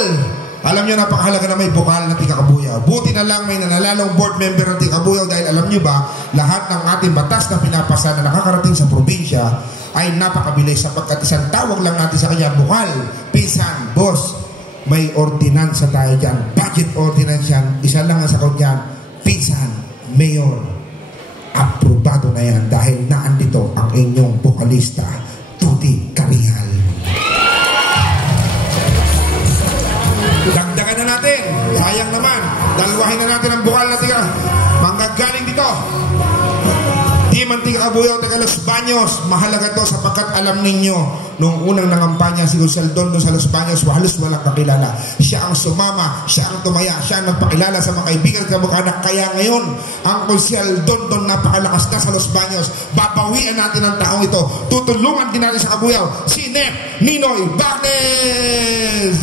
bukal. Alam nyo, napakahalaga na may bukal na Tika-Kabuyaw. Buti na lang may nanalalong board member ng Tika-Kabuyaw dahil alam nyo ba, lahat ng ating batas na pinapasa na nakakarating sa probinsya ay napakabilis sapagkat isang tawag lang natin sa kanya, bukal. Pinsan, boss, may ordinansa tayo dyan. Budget ordinance yan. Isa lang ang sagot dyan. Pinsan, mayor, aprobado na yan dahil naandito ang inyong bukalista, Tuti Karihal. Dagdagan na natin. Sayang naman. Dalwahin na natin ang bukal na Tika. Manggagaling dito. Di man Tika-Kabuyaw, taga Los Baños. Mahalaga to sapagkat alam ninyo, nung unang nangampanya si Gonzaldon doon sa Los Baños, halos walang kakilala. Siya ang sumama, siya ang tumaya, siya ang nagpakilala sa mga kaibigan at kamag-anak. Kaya ngayon, ang Gonzaldon doon napakalakas na sa Los Baños. Babawian natin ang taong ito. Tutulungan din natin sa Kabuyaw. Si Nep Ninoy Bagnes.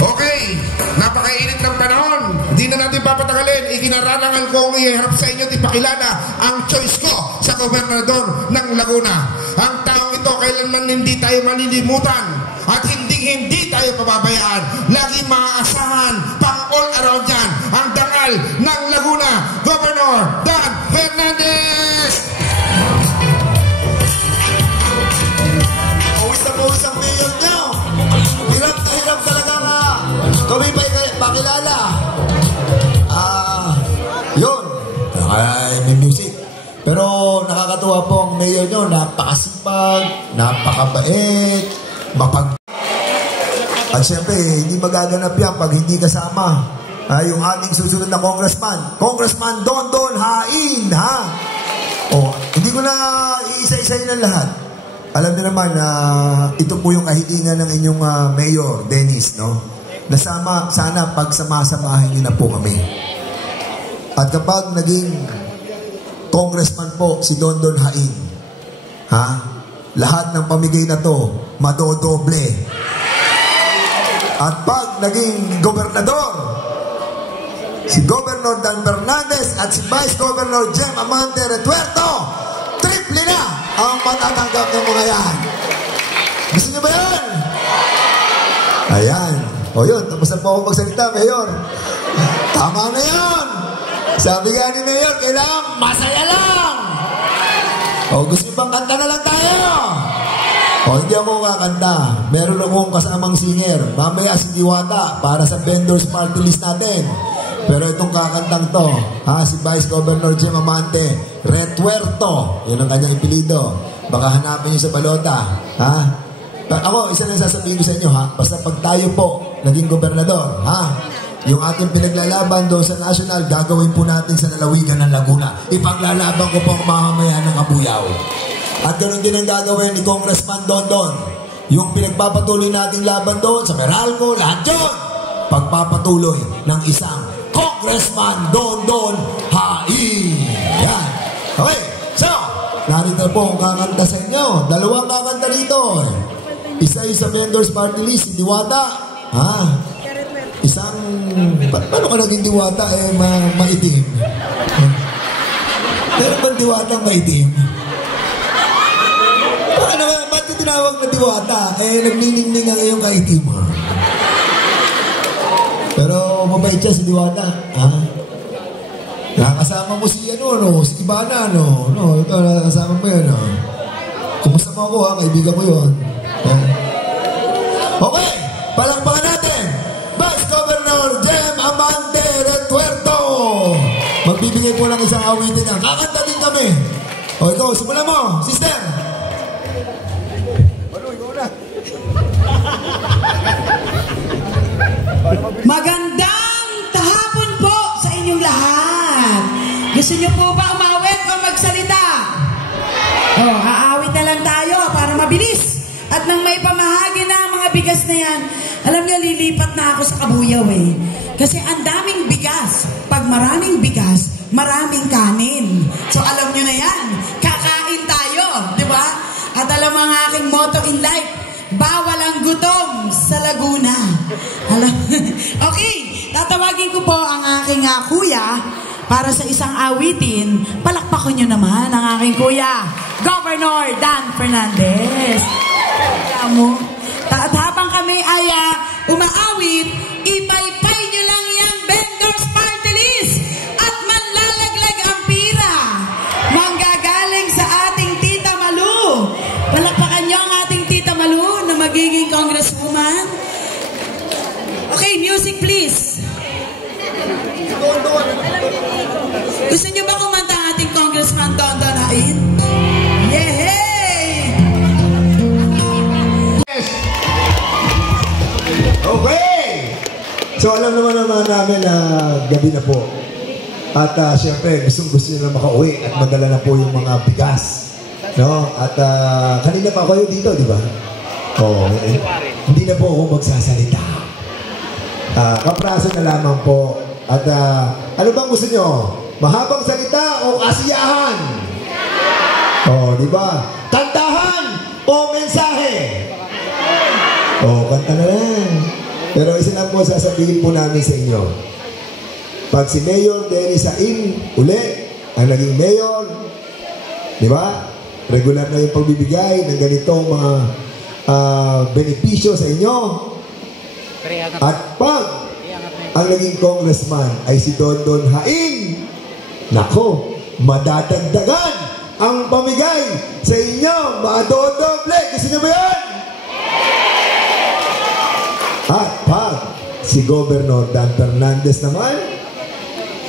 Okay, napakainit ng panahon. Hindi na natin papatagalin. Ikinararangal ko ang iharap sa inyo at ipakilala ang choice ko sa gobernador ng Laguna. Ang taong ito kailanman hindi tayo malilimutan at hindi tayo pababayaan. Lagi maaasahan pang all around yan ang dangal ng Laguna, Governor Dan Fernandez. Pawis na pawis ang mayor niyo. Hirap na hirap talaga nga. Kami pa pakilala. Yun. May music. Pero nakakatuwa po ang mayor nyo. Napakasipag, napakabait, At syempre, hindi magaganap yan pag hindi kasama yung ating susunod na congressman. Congressman Dondon Hain, ha? Hindi ko na iisa-isayin ang lahat. Alam niyo naman na ito po yung kahilingan ng inyong mayor, Dennis, no? Nasama, sana pagsamasamahin niyo na po kami. At kapag naging congressman po si Dondon Hain, lahat ng pamigay na to, madodoble. At pag naging gobernador, si Governor Dan Fernandez at si Vice Governor Jem Amante Retuerto, triple na ang matatanggap ng mga yan. Gusto niyo ba yan? Ayan. O yun, tapos na po ako magsalita, Mayor. Tama na yun. Sabi nga ni Mayor, kailangan masaya lang. Gusto niyo bang kanta na lang tayo? Hindi ako kakanta. Meron akong kasamang singer. Mamaya si Diwata para sa vendors party list natin. Pero itong kakantang to, si Vice Governor Jem Amante Retuerto, yun ang kanyang ipilido. Baka hanapin niyo sa balota. Ako, isa lang sasabihin ko sa inyo, basta pag tayo po naging gobernador, yung ating pinaglalaban doon sa national, gagawin po natin sa lalawigan ng Laguna. Ipaglalaban ko po ang mamamayan ng Kabuyaw. At ganoon din ang gagawin ni Congressman Dondon. Yung pinagpapatuloy nating laban doon sa Meralco, lahat yun, pagpapatuloy ng isang Congressman Dondon Hain. Yan. Okay, so, narito po ang kakanta sa inyo. Dalawang kakanta dito. Isa sa vendors party list, si Diwata. Isang, paano ka naging Diwata maitim? Pero bang Diwata maitim? Ba't ka tinawag na Diwata? Nagniningning ang iyong kaitim. Pero mabait siya si Diwata. Nakasama mo si si Ibana, ito, nakasama mo yan, Kumusta mo ako, kaibigan ko yun. Okay, palakpakan natin Vice Governor Jem Amante Retuerto. Magbibigay po ng isang awitin na kakanta din kami. Ikaw, simulan mo, sister. Magandang hapon po sa inyong lahat. Gusto niyo po ba umawit o magsalita? Aawit na lang tayo para mabilis. At nang may pamahagi na ang mga bigas na yan, alam niyo, lilipat na ako sa Kabuyaw Kasi ang daming bigas. Pag maraming bigas, maraming kanin. So alam niyo na yan, kakain tayo, di ba? At alam ang aking motto in life, bawal ang gutom sa Laguna. Okay, tatawagin ko po ang aking kuya para sa isang awitin. Palakpakan niyo naman ang aking kuya, Governor Dan Fernandez. At habang kami ay umaawit, please. Gusto niyo ba kumanta ang ating Congressman Tonton Hain? Yehey! Okay! So alam naman namin na gabi na po. At syempre, gusto nyo na makauwi at madala na po yung mga bigas. No? At kanina pa kayo dito, di ba? Oo. Hindi na po ako magsasalita. Kapraso na lamang po. At ano bang gusto nyo? Mahabang salita o kasiyahan? Oh, di ba? Kantahan o mensahe? Oh, kanta na lang. Pero isa lang po sasabihin po namin sa inyo. Pag si Mayor Dennis Hain uli ang naging mayor, di ba? Regular na yung pagbibigay ng ganitong mga benepisyo sa inyo. At pag ang naging congressman ay si Tonton Hain, nako, madadagdagan ang pamigay sa inyo, madodoble. Gusto niyo ba yan? At pag si Governor Dan Fernandez naman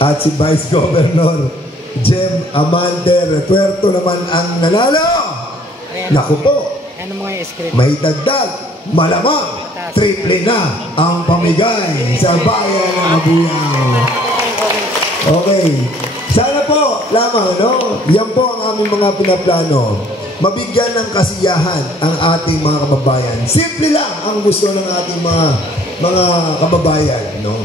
at si Vice Governor Jem Amante Retuerto naman ang nanalo, naku po, may dagdag, malamang triple na ang pamigay sa bayan ng Mabuyaw. Okay. Sana po lamang, no? Yan po ang aming mga pinaplano. Mabigyan ng kasiyahan ang ating mga kababayan. Simple lang ang gusto ng ating mga kababayan, no?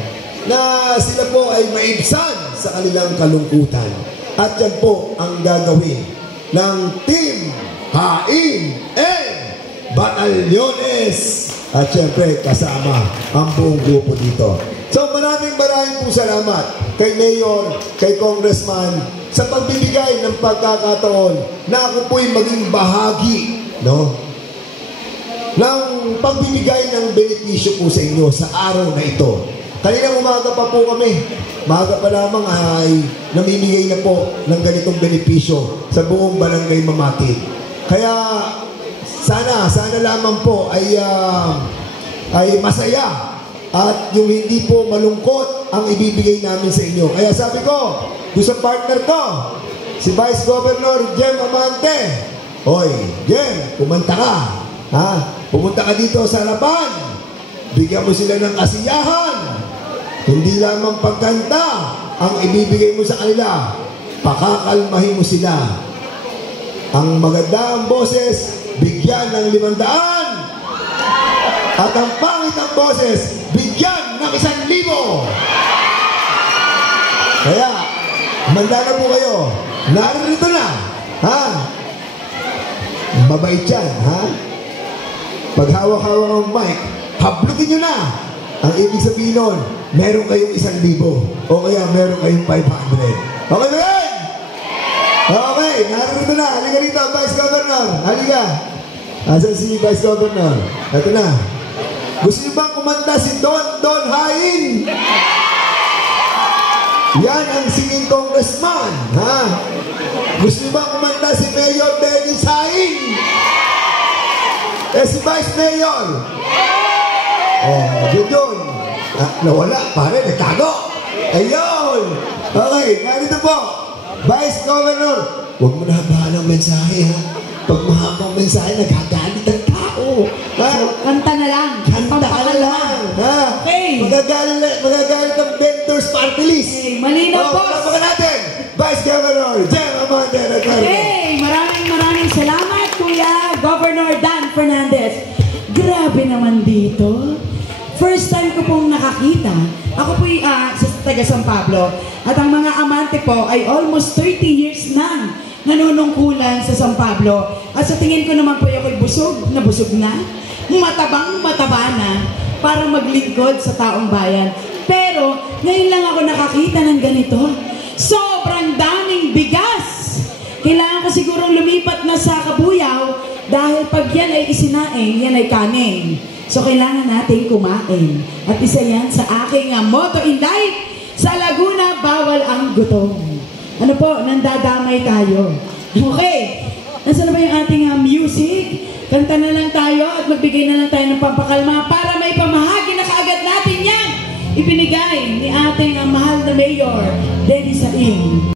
Na sila po ay maibsan sa kanilang kalungkutan. At yan po ang gagawin ng Team Hain and Batalyones. At syempre, kasama ang buong grupo dito. So maraming pong salamat kay Mayor, kay Congressman sa pagbibigay ng pagkakataon na ako po'y maging bahagi, no? Ng pagbibigay ng benepisyo po sa inyo sa araw na ito. Kanina umaga pa po kami. Maga pa lamang ay namimigay na po ng ganitong benepisyo sa buong barangay Mamatid. Kaya sana lamang po ay masaya at yung hindi po malungkot ang ibibigay namin sa inyo. Kaya sabi ko, doon sa partner ko, si Vice Governor Jem Amante, Hoy, Jem, kumanta ka. Ha? Pumunta ka dito sa harapan. Bigyan mo sila ng kasiyahan. Hindi lamang pagkanta ang ibibigay mo sa kanila. Pakakalmahin mo sila. Ang maganda ang boses, bigyan ng 500. At ang pangit ang boses, bigyan ng 1,000. Kaya, manda na po kayo. Narito na. Ha? Mabait yan, ha? Pag hawak-hawak ang mic, hablutin nyo na. Ang ibig sabihin nun, meron kayong 1,000 o kaya meron kayong 500. Okay ba yan? Okay, narito na. Halika rito, Vice Governor. Halika. Asan si Vice Governor? Ito na. Gusto niyo bang kumanta si Tonton Hain? Yan ang singing congressman, ha? Gusto niyo bang kumanta si Mayor Dennis Hain? Si Vice Mayor? Yun. Nawala, pare, nagtago. Ayun. Okay, narito po. Vice Governor, huwag mo na habahan ng mensahe, ha? Pag mahabang mensahe, nagagalit ang tao. Ha? So, kanta na lang. Kanta ka na lang. Ha? Okay. Magagalit ang vendors party list. Okay, malinaw po. Pagpakan natin, Vice Governor Jem Amante Retuerto. Okay, maraming salamat, Kuya Governor Dan Fernandez. Grabe naman dito. First time ko pong nakakita. Ako po'y sa taga San Pablo. At ang mga amante po ay almost 30 years na nanunungkulan sa San Pablo. At sa tingin ko naman po ako'y busog na. Mataba na para maglingkod sa taong bayan. Pero ngayon lang ako nakakita ng ganito. Sobrang daming bigas. Kailangan ko sigurong lumipat na sa Kabuyaw dahil pag yan ay isinaing, yan ay kanin. So kailangan natin kumain. At isa yan sa aking motto in life, sa Laguna, bawal ang gutom. Ano po, nandadamay tayo. Okay, nasaan na ba yung ating music? Kanta na lang tayo at magbigay na lang tayo ng pampakalma para may pamahagi na kaagad natin yan ipinigay ni ating mahal na Mayor, Denny Saing.